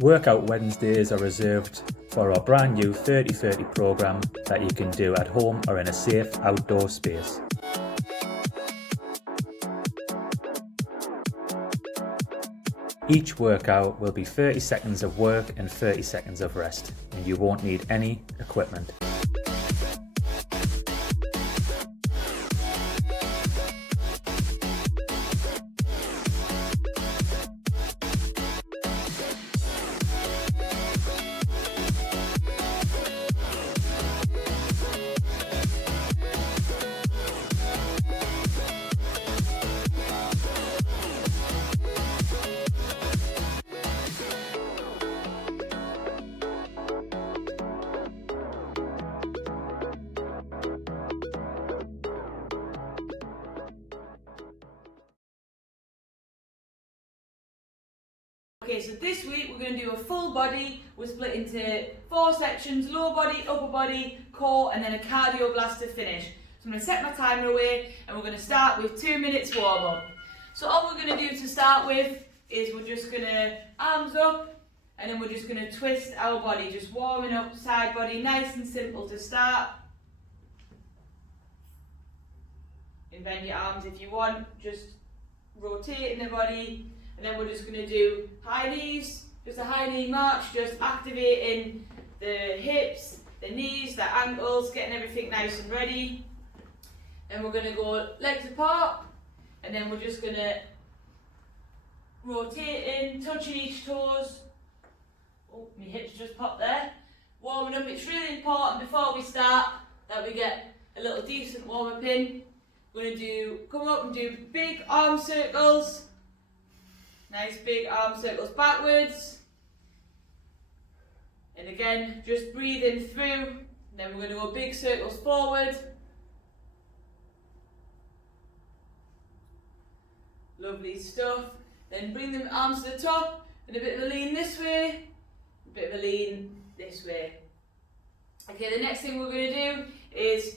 Workout Wednesdays are reserved for our brand new 30-30 programme that you can do at home or in a safe outdoor space. Each workout will be 30 seconds of work and 30 seconds of rest, and you won't need any equipment. Okay, so this week we're going to do a full body. We're split into 4 sections: lower body, upper body, core, and then a cardio blast to finish. So I'm going to set my timer away and we're going to start with 2 minutes warm up. So all we're going to do to start with is we're just going to arms up and then we're just going to twist our body, just warming up side body, nice and simple to start. Bend your arms if you want, just rotating the body. And then we're just going to do high knees, just a high knee march, just activating the hips, the knees, the ankles, getting everything nice and ready. And we're going to go legs apart, and then we're just going to rotate in, touching each toes. Oh, my hips just popped there. Warming up, it's really important before we start that we get a little decent warm up in. We're going to come up and do big arm circles. Nice big arm circles backwards. And again, just breathing through. Then we're going to go big circles forward. Lovely stuff. Then bring the arms to the top and a bit of a lean this way, a bit of a lean this way. Okay, the next thing we're going to do is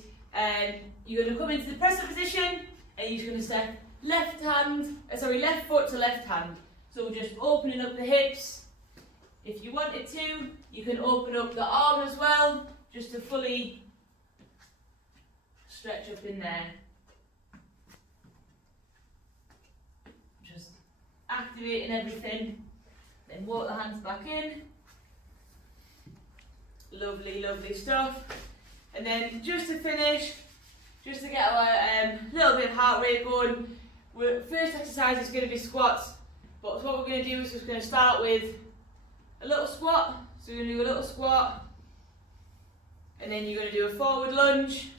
you're going to come into the press up position and you're going to step left foot to left hand. So we're just opening up the hips. If you wanted to, you can open up the arm as well, just to fully stretch up in there. Just activating everything. Then walk the hands back in. Lovely, lovely stuff. And then just to finish, just to get our little bit of heart rate going, first exercise is going to be squats. But what we're going to do is just going to start with a little squat. So we're going to do a little squat, and then you're going to do a forward lunge,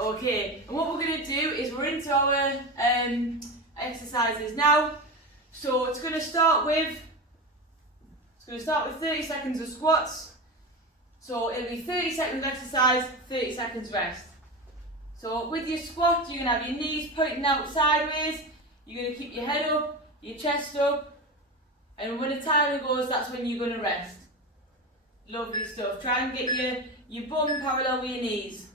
Okay, and what we're going to do is we're into our exercises now. So it's going to start with 30 seconds of squats. So it'll be 30 seconds exercise, 30 seconds rest. So with your squat, you're going to have your knees pointing out sideways, you're going to keep your head up, your chest up, and when the timer goes, that's when you're going to rest. Lovely stuff. Try and get your bum parallel with your knees.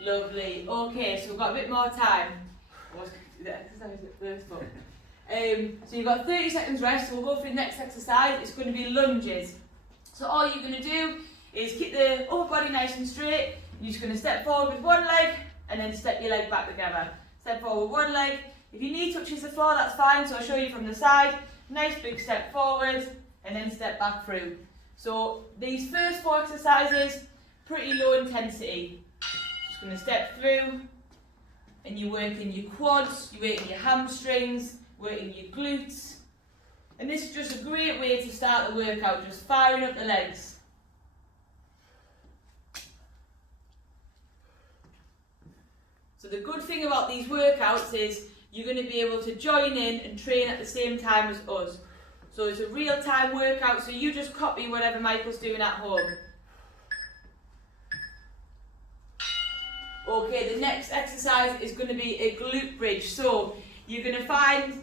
Lovely. Okay, so we've got a bit more time. So you've got 30 seconds rest, so we'll go for the next exercise. It's going to be lunges. So all you're going to do is keep the upper body nice and straight. You're just going to step forward with one leg and then step your leg back together. Step forward with one leg. If your knee touches the floor, that's fine, so I'll show you from the side. Nice big step forward and then step back through. So these first 4 exercises, pretty low intensity. Just going to step through and you're working your quads, you're working your hamstrings, working your glutes. And this is just a great way to start the workout, just firing up the legs. So the good thing about these workouts is you're going to be able to join in and train at the same time as us. So it's a real-time workout, so you just copy whatever Michael's doing at home. Okay, the next exercise is going to be a glute bridge. So you're going to find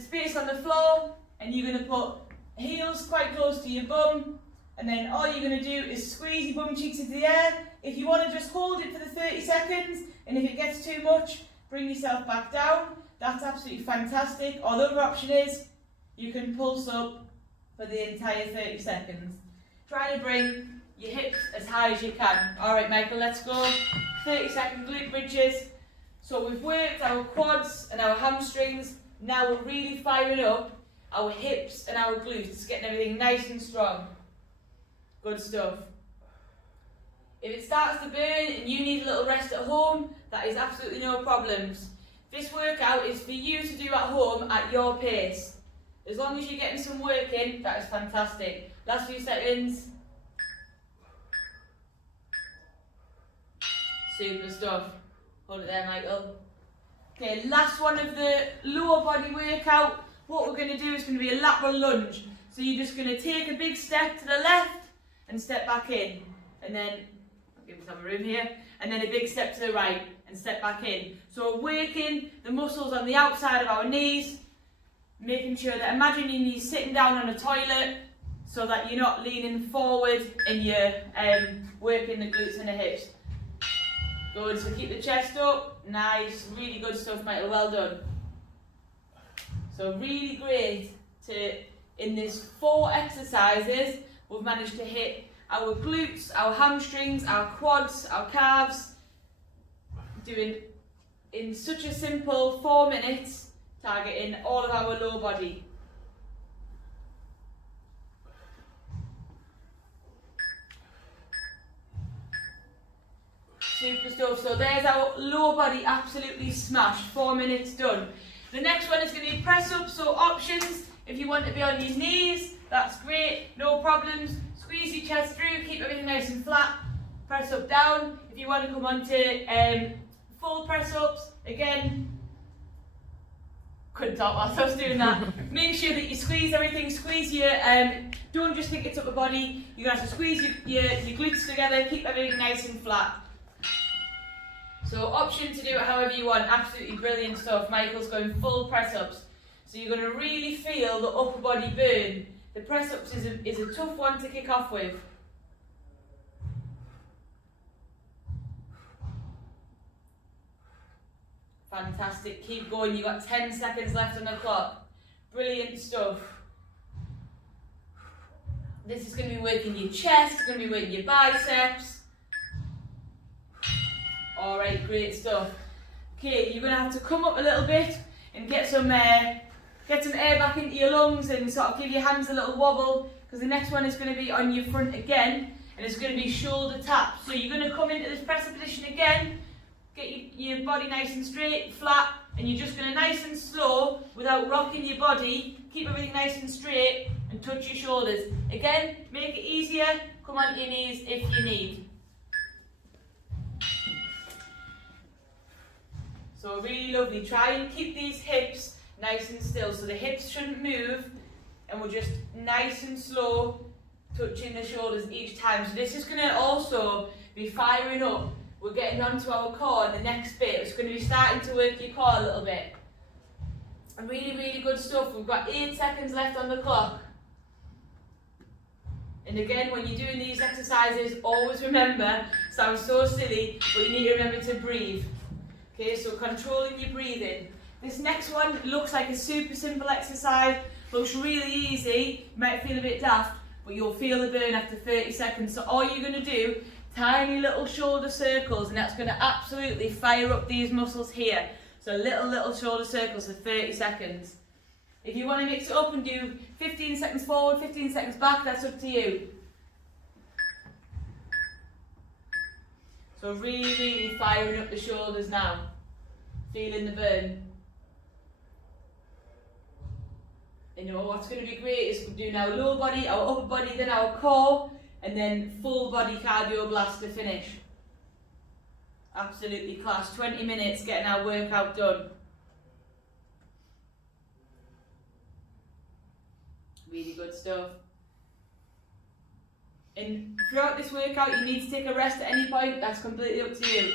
space on the floor and you're going to put heels quite close to your bum, and then all you're going to do is squeeze your bum cheeks into the air. If you want to just hold it for the 30 seconds, and if it gets too much, bring yourself back down. That's absolutely fantastic. Or the other option is you can pulse up for the entire 30 seconds. Try to bring your hips as high as you can. Alright Michael, let's go. 30-second glute bridges. So we've worked our quads and our hamstrings. Now we're really firing up our hips and our glutes, getting everything nice and strong. Good stuff. If it starts to burn and you need a little rest at home, that is absolutely no problems. This workout is for you to do at home at your pace. As long as you're getting some work in, that is fantastic. Last few seconds. Super stuff. Hold it there, Michael. Okay, last one of the lower body workout. What we're going to do is going to be a lateral lunge. So you're just going to take a big step to the left and step back in. And then, I'll give myself a room here. And then a big step to the right and step back in. So we're working the muscles on the outside of our knees. Making sure that, imagine your knees sitting down on a toilet so that you're not leaning forward and you're working the glutes and the hips. Good, so keep the chest up. Nice, really good stuff, Michael, well done. So really great in this 4 exercises, we've managed to hit our glutes, our hamstrings, our quads, our calves, doing in such a simple 4 minutes, targeting all of our lower body. Super stuff. So there's our lower body absolutely smashed. 4 minutes done. The next one is going to be press up. So options, if you want to be on your knees, that's great, no problems. Squeeze your chest through, keep everything nice and flat. Press up down. If you want to come on to full press ups, again, couldn't talk whilst I was doing that. Make sure that you squeeze everything, squeeze your, don't just think it's upper body, you're going to have to squeeze your glutes together, keep everything nice and flat. So option to do it however you want, absolutely brilliant stuff. Michael's going full press ups. So you're going to really feel the upper body burn. The press ups is a tough one to kick off with. Fantastic, keep going, you've got 10 seconds left on the clock. Brilliant stuff. This is going to be working your chest, it's going to be working your biceps. Alright, great stuff. Okay, you're going to have to come up a little bit and get some air back into your lungs and sort of give your hands a little wobble, because the next one is going to be on your front again and it's going to be shoulder taps. So you're going to come into this press up position again, get your body nice and straight, flat, and you're just going to nice and slow, without rocking your body, keep everything nice and straight and touch your shoulders. Again, make it easier, come onto your knees if you need. So really lovely. Try and keep these hips nice and still. So the hips shouldn't move, and we're just nice and slow touching the shoulders each time. So this is going to also be firing up. We're getting onto our core in the next bit. It's going to be starting to work your core a little bit. And really, really good stuff. We've got 8 seconds left on the clock. And again, when you're doing these exercises, always remember, sounds so silly, but you need to remember to breathe. Okay, so controlling your breathing. This next one looks like a super simple exercise, looks really easy, you might feel a bit daft, but you'll feel the burn after 30 seconds. So all you're going to do, tiny little shoulder circles, and that's going to absolutely fire up these muscles here. So little shoulder circles for 30 seconds. If you want to mix it up and do 15 seconds forward, 15 seconds back, that's up to you. So really firing up the shoulders now. Feeling the burn. And you know what's going to be great is we're doing our lower body, our upper body, then our core, and then full body cardio blast to finish. Absolutely class. 20 minutes getting our workout done. Really good stuff. And throughout this workout, you need to take a rest at any point. That's completely up to you.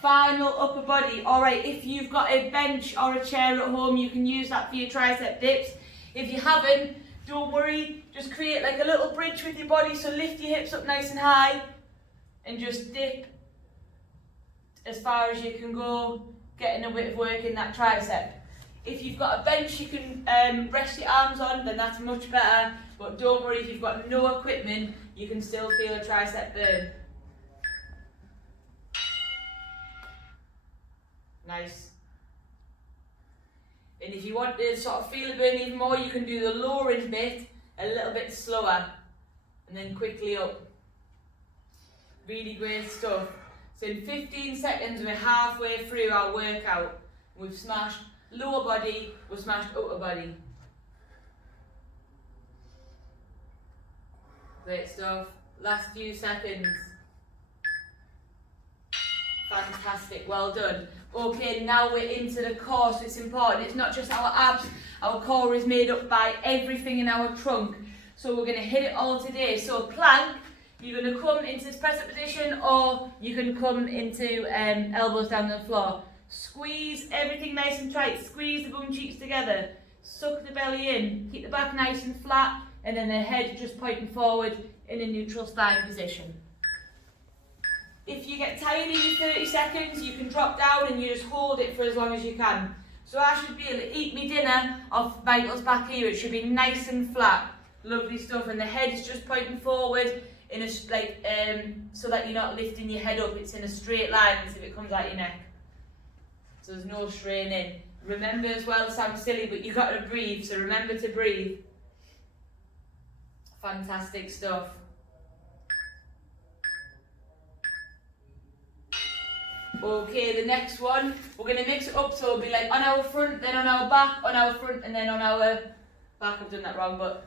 Final upper body. Alright, if you've got a bench or a chair at home, you can use that for your tricep dips. If you haven't, don't worry. Just create like a little bridge with your body. So lift your hips up nice and high and just dip as far as you can go, getting a bit of work in that tricep. If you've got a bench you can rest your arms on, then that's much better. But don't worry, if you've got no equipment, you can still feel a tricep burn. Nice. And if you want to sort of feel the burn even more, you can do the lowering bit a little bit slower and then quickly up. Really great stuff. So in 15 seconds we're halfway through our workout. We've smashed lower body, we've smashed upper body. Great stuff. Last few seconds. Fantastic, well done. Okay, now we're into the core, so it's important. It's not just our abs, our core is made up by everything in our trunk. So we're going to hit it all today. So plank, you're going to come into this press up position, or you can come into elbows down the floor. Squeeze everything nice and tight, squeeze the bum cheeks together, suck the belly in, keep the back nice and flat, and then the head just pointing forward in a neutral spine position. If you get tired in your 30 seconds, you can drop down and you just hold it for as long as you can. So I should be able to eat my dinner off Michael's back here. It should be nice and flat. Lovely stuff. And the head is just pointing forward in a so that you're not lifting your head up. It's in a straight line as if it comes out your neck. So there's no straining. Remember as well, it sounds silly, but you've got to breathe. So remember to breathe. Fantastic stuff. Okay, the next one, we're going to mix it up, so it'll be like on our front, then on our back, on our front, and then on our back. I've done that wrong, but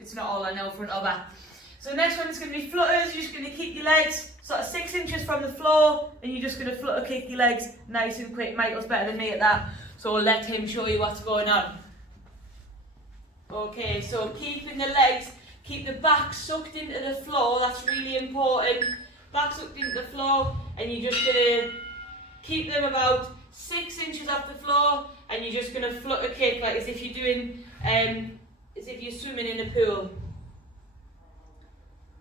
it's not all on our front or back. So the next one is going to be flutters. You're just going to keep your legs sort of 6 inches from the floor, and you're just going to flutter kick your legs nice and quick. Michael's better than me at that, so I'll let him show you what's going on. Okay, so keeping the legs, keep the back sucked into the floor, that's really important. Back sucked into the floor, and you're just going to keep them about 6 inches off the floor, and you're just going to flutter kick like as if you're doing, as if you're swimming in a pool.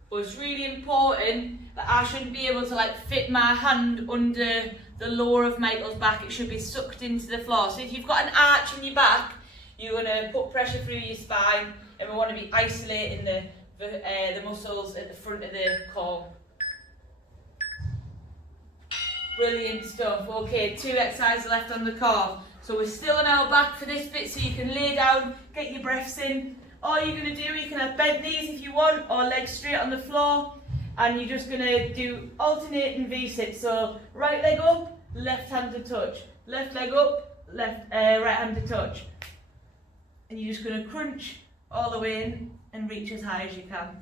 But it's really important that I shouldn't be able to like fit my hand under the lower of Michael's back. It should be sucked into the floor. So if you've got an arch in your back, you're going to put pressure through your spine, and we want to be isolating the muscles at the front of the core. Brilliant stuff. Okay, 2 exercises left on the core. So we're still on our back for this bit, so you can lay down, get your breaths in. All you're going to do, you can have bent knees if you want, or legs straight on the floor, and you're just going to do alternating V-sit. So right leg up, left hand to touch. Left leg up, right hand to touch. And you're just going to crunch all the way in and reach as high as you can.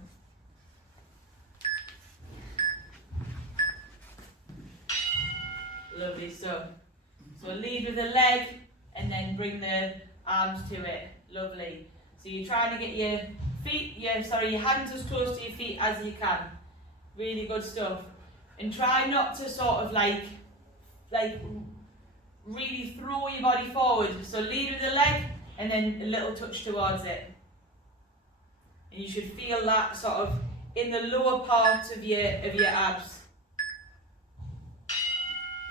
Lovely stuff. So lead with the leg and then bring the arms to it. Lovely. So you're trying to get your hands as close to your feet as you can. Really good stuff. And try not to sort of like really throw your body forward. So lead with the leg and then a little touch towards it. And you should feel that sort of in the lower part of your abs.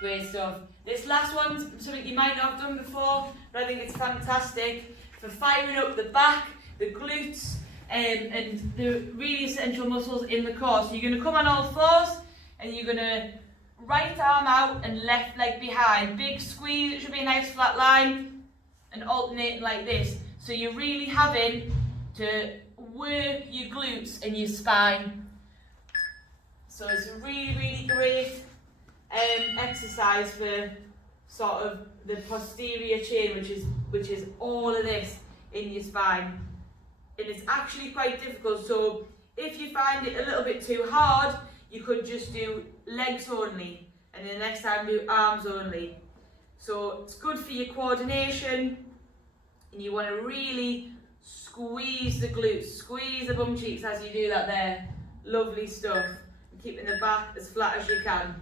Great stuff. This last one's something you might not have done before, but I think it's fantastic for firing up the back, the glutes, and the really essential muscles in the core. So you're going to come on all fours, and you're going to right arm out and left leg behind. Big squeeze, it should be a nice flat line, and alternating like this. So you're really having to work your glutes and your spine. So it's a really, really great exercise for sort of the posterior chain, which is all of this in your spine, and it's actually quite difficult. So if you find it a little bit too hard, you could just do legs only, and then the next time do arms only. So it's good for your coordination, and you want to really squeeze the glutes, squeeze the bum cheeks as you do that there. Lovely stuff. And keeping the back as flat as you can.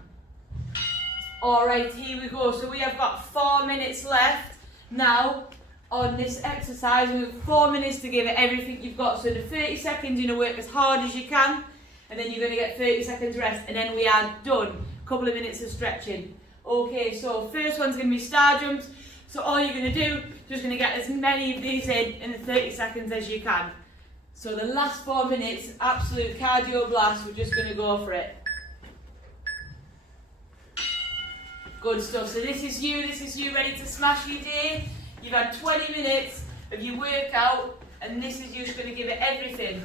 Alright, here we go. So we have got 4 minutes left now on this exercise. We have 4 minutes to give it everything you've got. So the 30 seconds, you're going to work as hard as you can, and then you're going to get 30 seconds rest, and then we are done. A couple of minutes of stretching. Okay, so first one's going to be star jumps. So all you're going to do, Just going to get as many of these in the 30 seconds as you can. So the last 4 minutes, absolute cardio blast, we're just going to go for it. Good stuff. So this is you ready to smash your day. You've had 20 minutes of your workout, and this is you just going to give it everything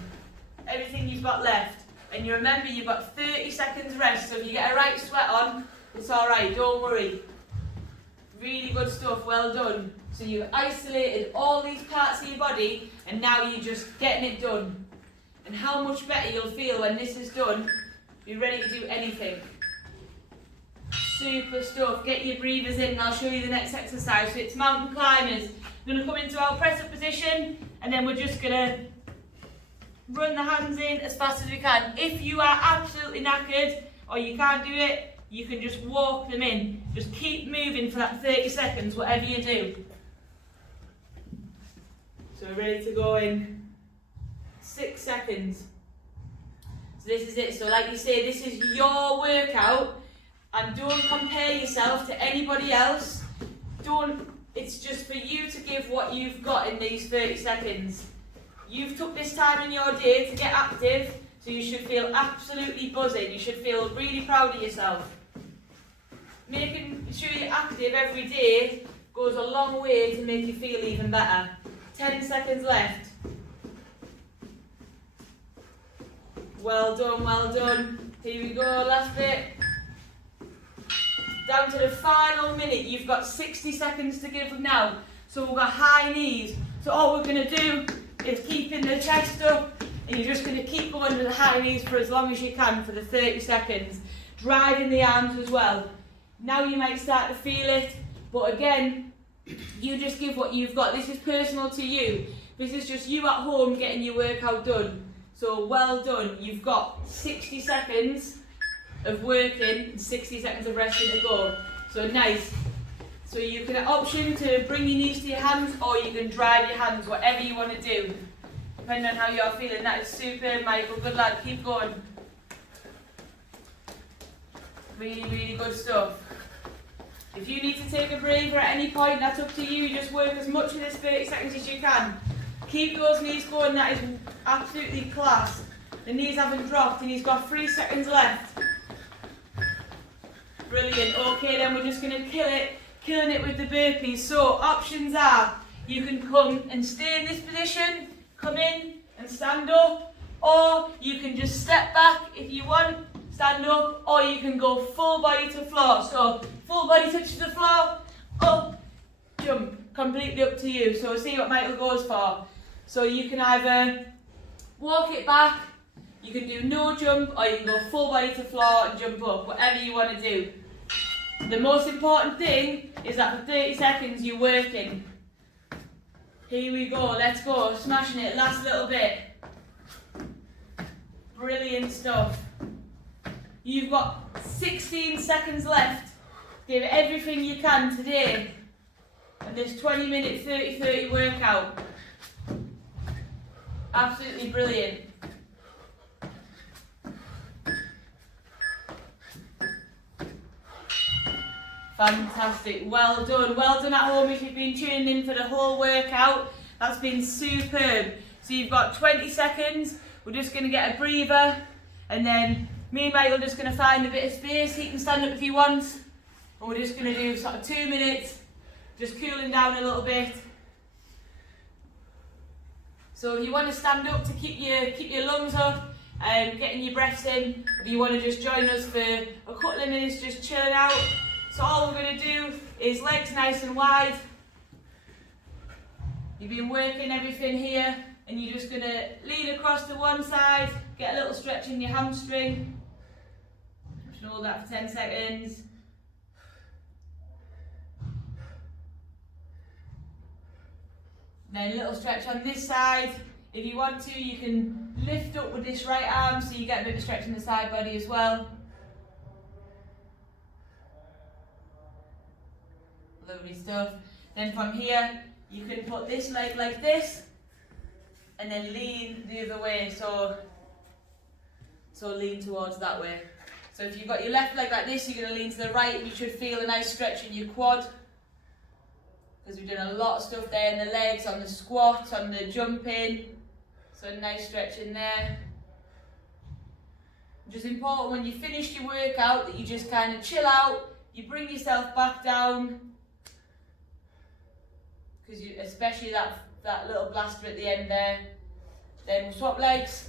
you've got left. And you remember you've got 30 seconds rest, so if you get a right sweat on, it's alright, don't worry. Really good stuff, well done. So you've isolated all these parts of your body, and now you're just getting it done. And how much better you'll feel when this is done, you're ready to do anything. Super stuff. Get your breathers in and I'll show you the next exercise. So it's mountain climbers. We're going to come into our press up position, and then we're just going to run the hands in as fast as we can. If you are absolutely knackered or you can't do it, you can just walk them in. Just keep moving for that 30 seconds, whatever you do. So we're ready to go in 6 seconds. So this is it. So like you say, this is your workout, and don't compare yourself to anybody else. It's just for you to give what you've got in these 30 seconds. You've took this time in your day to get active, so you should feel absolutely buzzing. You should feel really proud of yourself. Making sure you're active every day goes a long way to make you feel even better. 10 seconds left. Well done, well done. Here we go, last bit. Down to the final minute. You've got 60 seconds to give now. So we've got high knees. So all we're going to do is keeping the chest up, and you're just going to keep going with the high knees for as long as you can for the 30 seconds. Driving the arms as well. Now you might start to feel it, but again, you just give what you've got. This is personal to you. This is just you at home getting your workout done. So well done. You've got 60 seconds of working and 60 seconds of resting to go. So nice. So you can option to bring your knees to your hands, or you can drive your hands, whatever you want to do, depending on how you're feeling. That is super, Michael. Good lad. Keep going. Really, really good stuff. If you need to take a breather at any point, that's up to you. Just work as much of this 30 seconds as you can. Keep those knees going. That is absolutely class. The knees haven't dropped, and he's got 3 seconds left. Brilliant. Okay, then we're just going to killing it with the burpees. So options are, you can come and stay in this position, come in and stand up, or you can just step back if you want, stand up, or you can go full body to floor. So full body touches the floor, up, jump, completely up to you. So see what Michael goes for. So you can either walk it back, you can do no jump, or you can go full body to floor and jump up, whatever you want to do. The most important thing is that for 30 seconds you're working. Here we go, let's go, smashing it, last little bit. Brilliant stuff. You've got 16 seconds left. Give it everything you can today. And this 20-minute 30-30 workout. Absolutely brilliant. Fantastic, well done at home if you've been tuning in for the whole workout. That's been superb. So you've got 20 seconds, we're just going to get a breather, and then me and Michael are just going to find a bit of space. He can stand up if he wants, and we're just going to do sort of 2 minutes, just cooling down a little bit. So if you want to stand up to keep your lungs up, getting your breaths in, if you want to just join us for a couple of minutes just chilling out. So all we're going to do is legs nice and wide. You've been working everything here, and you're just going to lean across to one side, get a little stretch in your hamstring. Just hold that for 10 seconds. Then a little stretch on this side. If you want to, you can lift up with this right arm so you get a bit of stretch in the side body as well. Lovely stuff. Then from here, you can put this leg like this, and then lean the other way. So lean towards that way. So if you've got your left leg like this, you're going to lean to the right, and you should feel a nice stretch in your quad. because we've done a lot of stuff there in the legs, on the squat, on the jumping. So a nice stretch in there. Just important when you finish your workout that you just kind of chill out, you bring yourself back down, because especially that little blaster at the end there. Then we'll swap legs.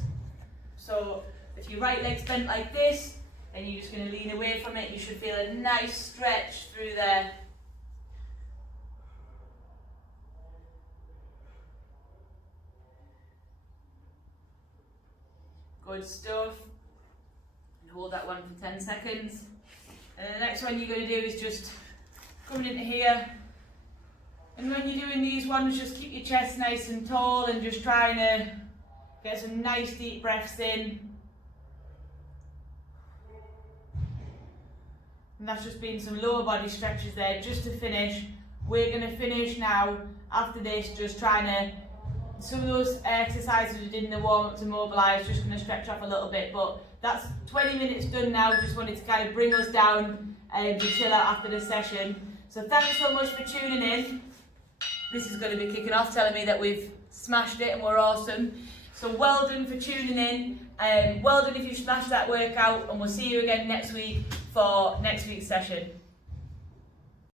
So if your right leg's bent like this, and you're just going to lean away from it, you should feel a nice stretch through there. Good stuff. And hold that one for 10 seconds. And the next one you're going to do is just coming into here. And when you're doing these ones, just keep your chest nice and tall and just trying to get some nice deep breaths in. And that's just been some lower body stretches there just to finish. We're going to finish now after this, just trying to, some of those exercises we did in the warm up to mobilise, just going to stretch off a little bit, but that's 20 minutes done now. Just wanted to kind of bring us down and to chill out after this session. So thanks so much for tuning in. This is going to be kicking off, telling me that we've smashed it and we're awesome. So well done for tuning in. Well done if you smashed that workout, and we'll see you again next week for next week's session.